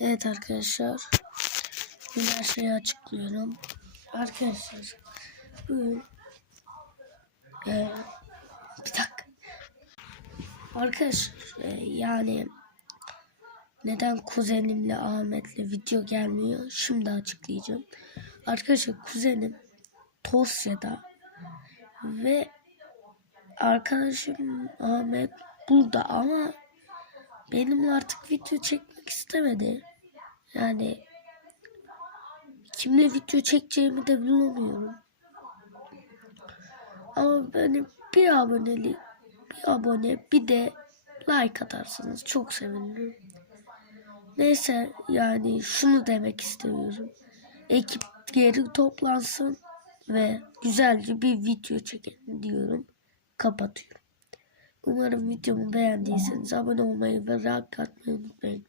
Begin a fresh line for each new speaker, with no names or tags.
Evet arkadaşlar. Bugün her şeyi açıklıyorum. Arkadaşlar bugün e, bir dakika. Arkadaşlar e, yani neden kuzenimle Ahmet'le video gelmiyor şimdi açıklayacağım. Arkadaşlar kuzenim Tosya'da ve arkadaşım Ahmet burada ama benimle artık video çekmek istemedi. Yani kimle video çekeceğimi de bilmiyorum. Ama benim bir aboneli bir abone bir de like atarsanız çok sevinirim. Neyse yani şunu demek istiyorum. Ekip geri toplansın ve güzelce bir video çekelim diyorum. Kapatıyorum. Umarım videomu beğendiyseniz abone olmayı ve like atmayı unutmayın.